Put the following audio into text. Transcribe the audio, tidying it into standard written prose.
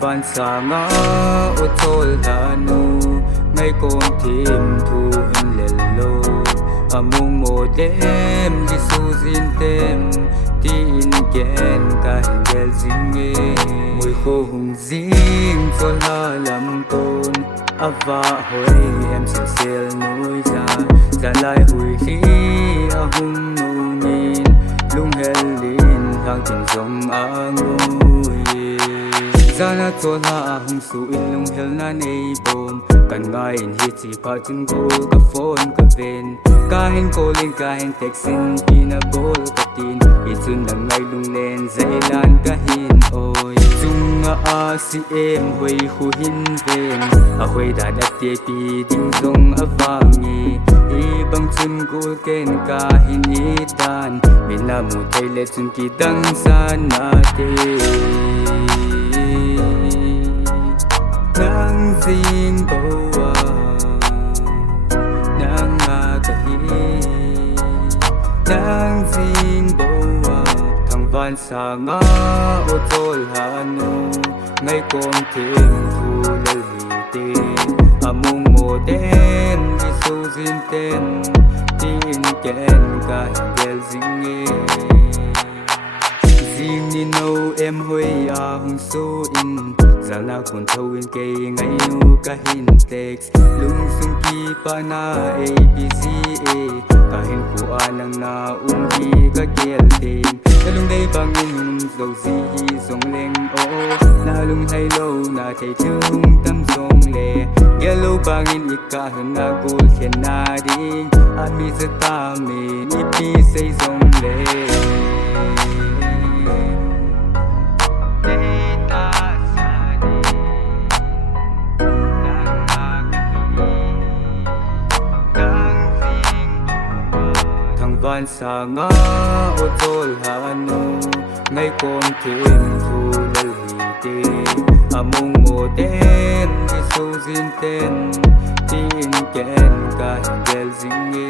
van sa nga o tol hanu ngay con tim thu in lelo among modem lisusin tem tin ken ka hingel zinge mui ko hung zing tol halam ton ava hoi em se sel noi za lai hui khi ahum nungin lung helin hang tin zong angui zana tol ha hung su in lung hel na nei bom kan ngai in hi chi pa chung go ka phone ka ven ka hin calling ka hin texting pina bol ka tin i chun nang ngai lung len zailan ka hin oi chung a si em hoi khu hin ven a hoi da da te pi ding zong awangi i bang chun gul ken ka hin i dan min la mu thai le chun ki dang san na te nang zing boa nang agahi nang zing boa thang van sa nga o tol hanu ngay con thêm thu lal hi te amung modem di su zin ten tin ken ka gel zinge zing ni no em hoi a hung so in zalna kun thawin ke ngai nu ka hin text lung sung ki pa na abc a ka hin ku anang na hi ka gel ding lung dei bangin hum zo zi hi zong leng o na lung hai lo na thei chung tam zong le yellow bangin ikka na gul khen na ding ami zata me ni pi sei zong le van sa nga o tol hanu ngay con thêm thu lal hi te among modem di su zin ten tin ken ka gel zinge